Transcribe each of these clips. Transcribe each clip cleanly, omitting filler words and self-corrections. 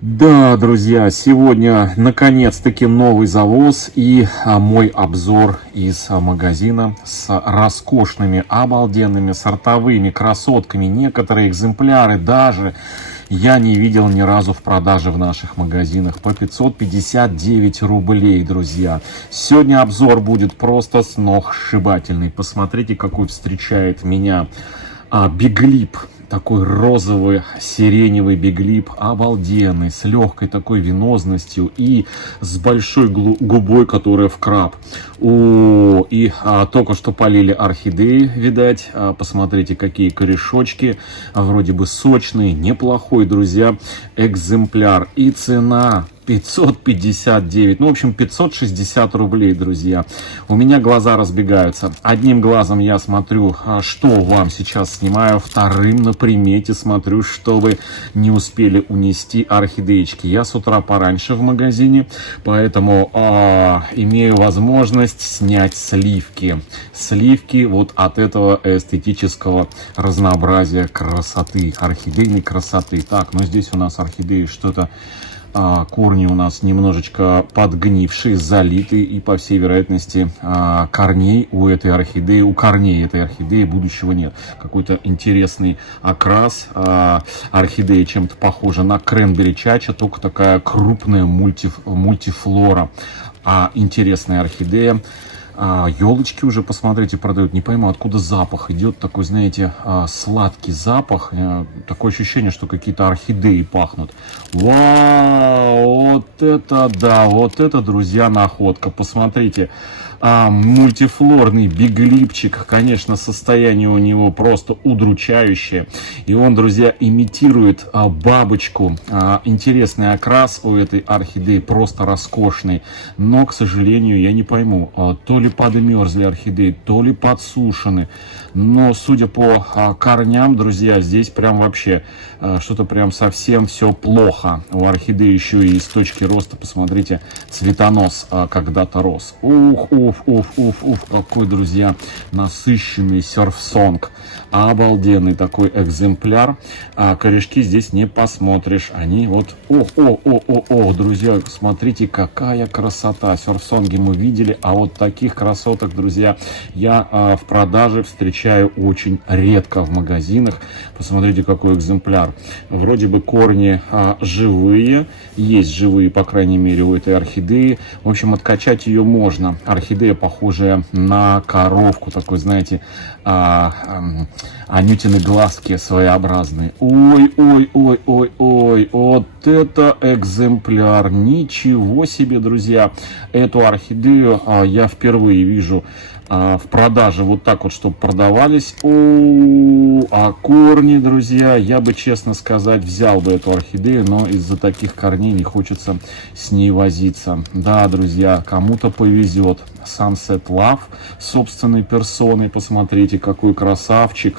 Да, друзья, сегодня наконец-таки новый завоз и мой обзор из магазина с роскошными, обалденными сортовыми красотками. Некоторые экземпляры даже я не видел ни разу в продаже в наших магазинах по 559 рублей, друзья. Сегодня обзор будет просто сногсшибательный. Посмотрите, какой встречает меня биглип. Такой розовый, сиреневый биглип, обалденный, с легкой такой венозностью и с большой губой, которая в краб. Только что полили орхидеи, видать. Посмотрите, какие корешочки, вроде бы сочные, неплохой, друзья, экземпляр. И цена 559, в общем, 560 рублей, друзья. У меня глаза разбегаются. Одним глазом я смотрю, что вам сейчас снимаю, вторым на примете смотрю, чтобы не успели унести орхидеечки. Я с утра пораньше в магазине, поэтому имею возможность снять сливки. Сливки вот от этого эстетического разнообразия красоты, орхидейной красоты. Так, здесь у нас орхидеи что-то... корни у нас немножечко подгнившие, залитые, и по всей вероятности корней у этой орхидеи, у корней этой орхидеи будущего нет. Какой-то интересный окрас. Орхидея чем-то похожа на кренбери чача, только такая крупная мультифлора. Интересная орхидея. Елочки уже, посмотрите, продают. Не пойму, откуда запах идет. Такой, знаете, сладкий запах. Такое ощущение, что какие-то орхидеи пахнут. Вау! Вот это да! Вот это, друзья, находка. Посмотрите. Мультифлорный биглипчик. Конечно, состояние у него просто удручающее. И он, друзья, имитирует бабочку. Интересный окрас у этой орхидеи, просто роскошный. Но, к сожалению, я не пойму, то ли подмерзли орхидеи, то ли подсушены. Но, судя по корням, друзья, здесь прям вообще что-то прям совсем все плохо. У орхидеи еще и с точки роста, посмотрите, цветонос когда-то рос. Уф, какой, друзья, насыщенный серф-сонг. Обалденный такой экземпляр. Корешки здесь не посмотришь. Они вот... Друзья, смотрите, какая красота. Серф-сонги мы видели, а вот таких красоток, друзья, я в продаже встречаю очень редко в магазинах. Посмотрите, какой экземпляр. Вроде бы корни живые. Есть живые, по крайней мере, у этой орхидеи. В общем, откачать ее можно. Орхидея похожая на коровку. Такой, знаете, анютины глазки своеобразные. Ой. Вот это экземпляр. Ничего себе, друзья. Эту орхидею я впервые вижу в продаже вот так вот, чтобы продавались. Корни, друзья, я бы, честно сказать, взял бы эту орхидею, но из-за таких корней не хочется с ней возиться. Да, друзья, кому-то повезет. Sunset Love собственной персоной, посмотрите, какой красавчик.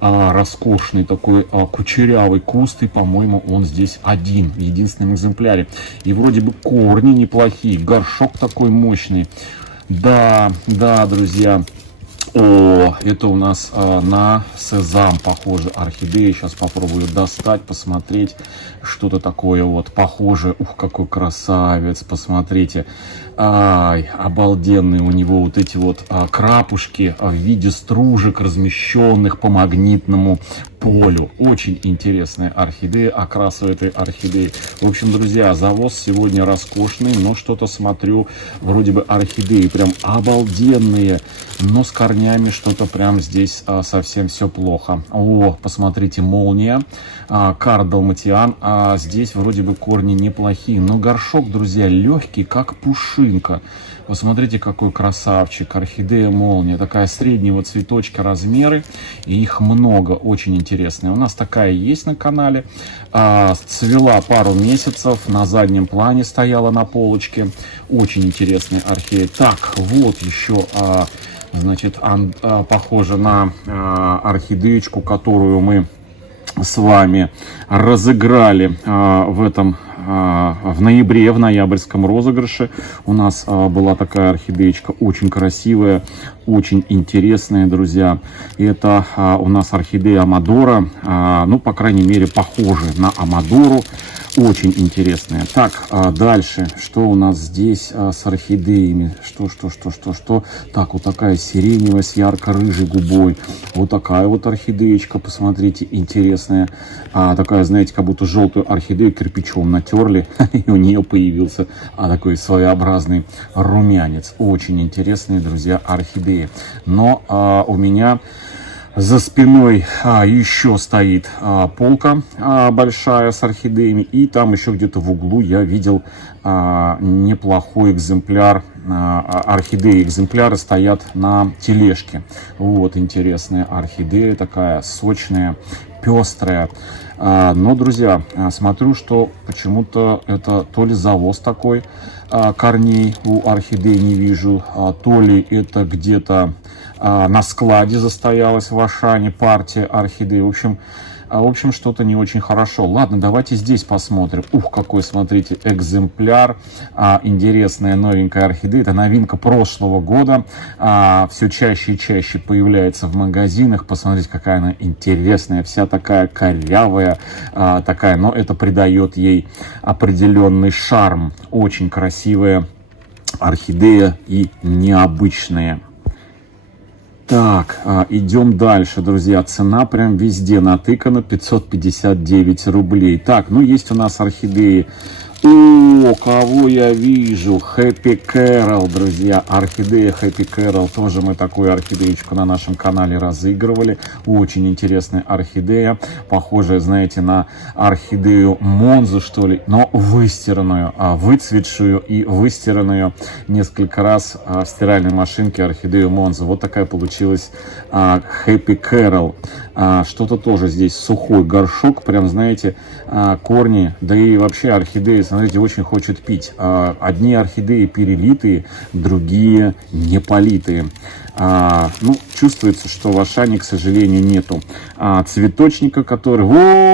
Роскошный такой кучерявый куст, и, по-моему, он здесь один, в единственном экземпляре. И вроде бы корни неплохие, горшок такой мощный. Да, друзья. Это у нас на сезам похоже орхидея. Сейчас попробую достать, посмотреть, что-то такое вот похоже. Какой красавец, посмотрите. Обалденные у него вот эти вот крапушки в виде стружек, размещенных по магнитному полю. Очень интересная орхидея, окрас у этой орхидеи. В общем, друзья, завоз сегодня роскошный, но что-то смотрю, вроде бы орхидеи прям обалденные, но с корнями что-то прям здесь совсем все плохо. Посмотрите, молния, Карл Далматиан. Здесь вроде бы корни неплохие, но горшок, друзья, легкий, как пушинка. Посмотрите, какой красавчик. Орхидея молния. Такая среднего цветочка размеры. И их много. Очень интересная. У нас такая есть на канале. Цвела пару месяцев. На заднем плане стояла на полочке. Очень интересная орхидея. Так, вот еще... Значит, похоже на орхидеечку, которую мы с вами разыграли в ноябре, в ноябрьском розыгрыше. У нас была такая орхидеечка, очень красивая, очень интересная, друзья. Это у нас орхидея Амадора, ну, по крайней мере, похожа на Амадору. Очень интересные. Так, дальше. Что у нас здесь с орхидеями? Что? Так, вот такая сиреневая с ярко-рыжей губой. Вот такая вот орхидеечка, посмотрите, интересная. Такая, знаете, как будто желтую орхидею кирпичом натерли, и у нее появился такой своеобразный румянец. Очень интересные, друзья, орхидеи. Но у меня за спиной еще стоит полка большая с орхидеями. И там еще где-то в углу я видел неплохой экземпляр. Орхидеи, экземпляры стоят на тележке. Вот интересная орхидея, такая сочная, пестрая. Но, друзья, смотрю, что почему-то это то ли завоз такой, корней у орхидей не вижу, то ли это где-то на складе застоялась в Ашане партия орхидей. В общем, что-то не очень хорошо. Ладно, давайте здесь посмотрим. Ух, какой, смотрите, экземпляр. Интересная новенькая орхидея. Это новинка прошлого года. Все чаще и чаще появляется в магазинах. Посмотрите, какая она интересная. Вся такая корявая. Но это придает ей определенный шарм. Очень красивая орхидея и необычная. Так, идем дальше, друзья. Цена прям везде натыкана, 559 рублей. Так, ну есть у нас орхидеи. О, кого я вижу? Happy Carol, друзья. Орхидея Happy Carol. Тоже мы такую орхидеечку на нашем канале разыгрывали. Очень интересная орхидея. Похожая, знаете, на орхидею Монзу, что ли. Но выстиранную, выцветшую и выстиранную несколько раз в стиральной машинке орхидею Монзу. Вот такая получилась Happy Carol. Что-то тоже здесь сухой горшок. Прям, знаете, корни. Да и вообще орхидеи, смотрите, очень хочет пить. Одни орхидеи перелитые, другие не политые. Ну, чувствуется, что в Ашане, к сожалению, нету цветочника, который...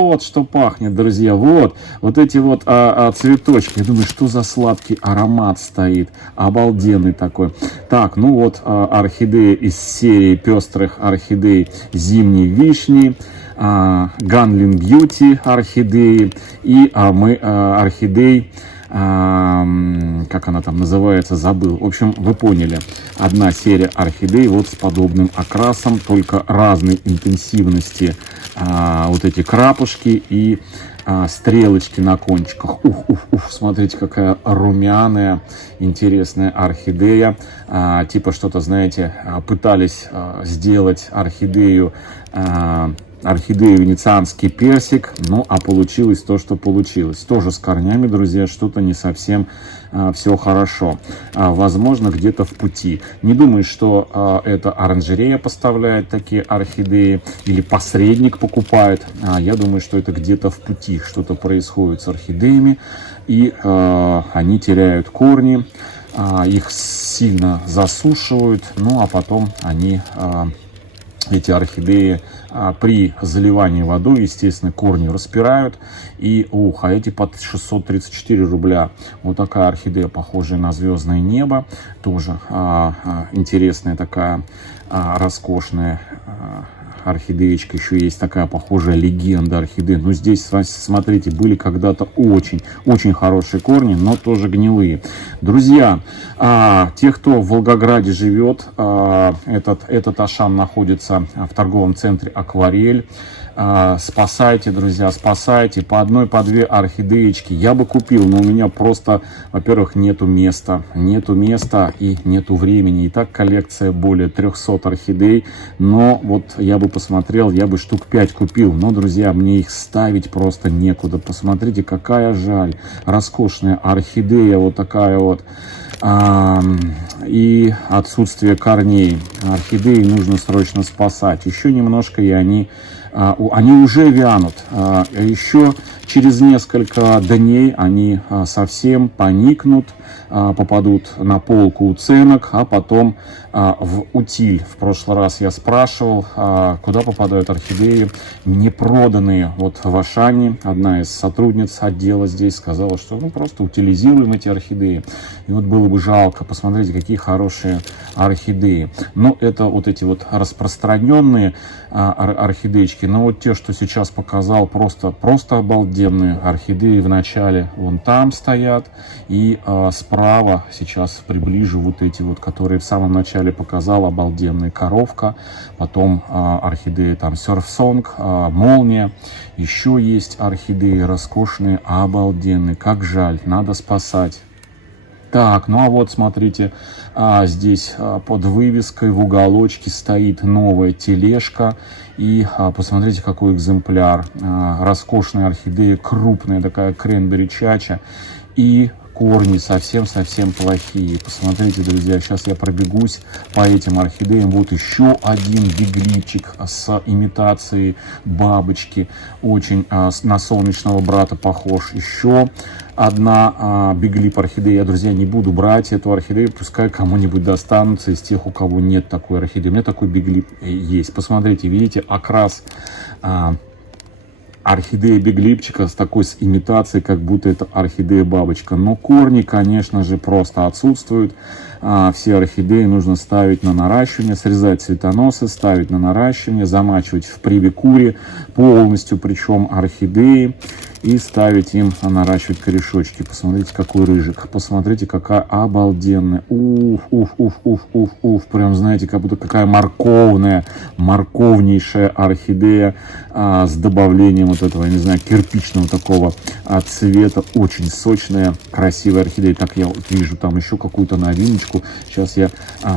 Вот что пахнет, друзья, вот эти вот цветочки. Я думаю, что за сладкий аромат стоит. Обалденный такой. Так, ну вот орхидеи из серии пестрых орхидей зимней вишни. Ганлин Бьюти орхидеи и мы орхидей, как она там называется, забыл. В общем, вы поняли. Одна серия орхидей вот с подобным окрасом, только разной интенсивности. Вот эти крапушки и стрелочки на кончиках. Смотрите, какая румяная, интересная орхидея. Типа что-то, знаете, пытались сделать орхидею венецианский персик, ну а получилось то, что получилось. Тоже с корнями, друзья, что-то не совсем все хорошо. Возможно, где-то в пути. Не думаю, что это оранжерея поставляет такие орхидеи или посредник покупает. Я думаю, что это где-то в пути. Что-то происходит с орхидеями, и они теряют корни, их сильно засушивают, ну а потом они... Эти орхидеи при заливании водой, естественно, корни распирают. И, эти под 634 рубля. Вот такая орхидея, похожая на звездное небо. Тоже интересная такая, роскошная орхидеечка. Еще есть такая похожая легенда орхидеи. Но здесь, смотрите, были когда-то очень хорошие корни, но тоже гнилые. Друзья, те, кто в Волгограде живет, этот Ашан находится в торговом центре «Акварель». Спасайте, друзья, спасайте. По одной, по две орхидеечки я бы купил, но у меня просто, во-первых, нету места и нету времени. И так коллекция более 300 орхидей, но вот я бы посмотрел, я бы штук 5 купил, но, друзья, мне их ставить просто некуда. Посмотрите, какая жаль. Роскошная орхидея, вот такая вот. И отсутствие корней. Орхидеи нужно срочно спасать. Еще немножко, и они уже вянут. Еще через несколько дней они совсем поникнут, попадут на полку уценок, а потом в утиль. В прошлый раз я спрашивал, куда попадают орхидеи непроданные. Вот в Ашане одна из сотрудниц отдела здесь сказала, что просто утилизируем эти орхидеи. И вот было бы жалко. Посмотрите, какие хорошие орхидеи. Но это вот эти вот распространенные орхидеечки. Но вот те, что сейчас показал, просто обалденно. обалденные орхидеи в начале вон там стоят. И справа сейчас приближу вот эти вот, которые в самом начале показал, обалденные коровка. Потом орхидеи там серфсонг, молния. Еще есть орхидеи роскошные, обалденные. Как жаль, надо спасать. Так, ну а вот смотрите, здесь под вывеской в уголочке стоит новая тележка. И посмотрите, какой экземпляр. Роскошная орхидея, крупная такая кренбери чача. И корни совсем-совсем плохие. Посмотрите, друзья, сейчас я пробегусь по этим орхидеям. Вот еще один биглипчик с имитацией бабочки. Очень на солнечного брата похож. Еще одна биглип орхидея. Я, друзья, не буду брать эту орхидею. Пускай кому-нибудь достанутся из тех, у кого нет такой орхидеи. У меня такой биглип есть. Посмотрите, видите, окрас орхидея биглипчика с такой имитацией, как будто это орхидея бабочка. Но корни, конечно же, просто отсутствуют. Все орхидеи нужно ставить на наращивание, срезать цветоносы, ставить на наращивание, замачивать в привикуре полностью, причем орхидеи, и ставить им наращивать корешочки. Посмотрите, какой рыжик. Посмотрите, какая обалденная. Уф, уф, уф, уф, уф, уф. Прям, знаете, как будто какая морковнейшая орхидея с добавлением вот этого, я не знаю, кирпичного такого цвета. Очень сочная, красивая орхидея. Так, я вот вижу там еще какую-то новиночку. Сейчас я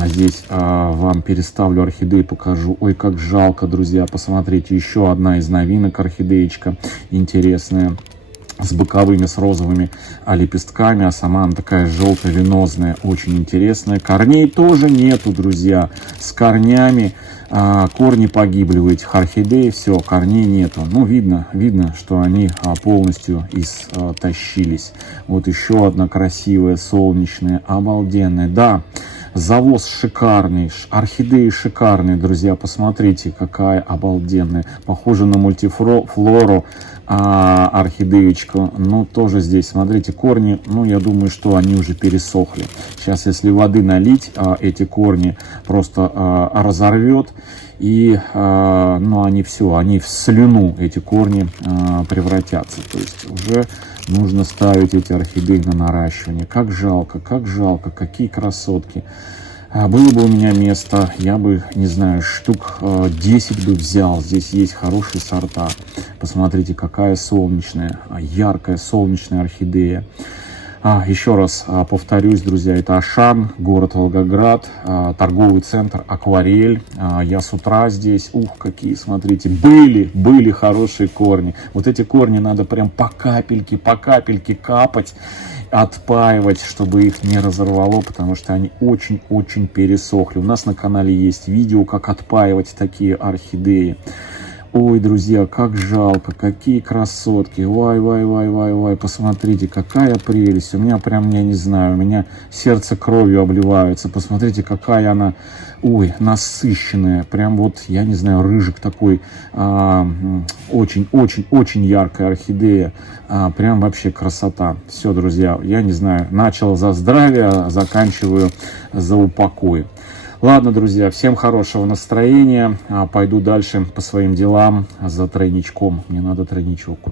здесь вам переставлю орхидеи, покажу. Ой, как жалко, друзья. Посмотрите, еще одна из новинок орхидеечка интересная. С боковыми, с розовыми лепестками, а сама она такая желто-венозная, очень интересная. Корней тоже нету, друзья. С корнями корни погибли у этих орхидей, все, корней нету. Ну, видно, что они полностью истощились. Вот еще одна красивая, солнечная, обалденная. Да, завоз шикарный, орхидеи шикарные, друзья. Посмотрите, какая обалденная. Похоже на мультифлору орхидеечку. Ну, тоже здесь, смотрите, корни, ну, я думаю, что они уже пересохли. Сейчас, если воды налить, эти корни просто разорвет. И, ну, они все, они в слюну, эти корни превратятся. То есть уже нужно ставить эти орхидеи на наращивание. Как жалко, какие красотки. Было бы у меня место, я бы, не знаю, штук 10 бы взял. Здесь есть хорошие сорта. Посмотрите, какая солнечная, яркая солнечная орхидея. Еще раз повторюсь, друзья, это Ашан, город Волгоград, торговый центр Акварель. Я с утра здесь, ух, какие, смотрите, были хорошие корни. Вот эти корни надо прям по капельке капать, отпаивать, чтобы их не разорвало, потому что они очень-очень пересохли. У нас на канале есть видео, как отпаивать такие орхидеи. Ой, друзья, как жалко, какие красотки, вай, посмотрите, какая прелесть, у меня прям, я не знаю, у меня сердце кровью обливается, посмотрите, какая она, ой, насыщенная, прям вот, я не знаю, рыжик такой, очень яркая орхидея, прям вообще красота. Все, друзья, я не знаю, начал за здравие, заканчиваю за упокой. Ладно, друзья, всем хорошего настроения. Пойду дальше по своим делам за тройничком. Мне надо тройничок купить.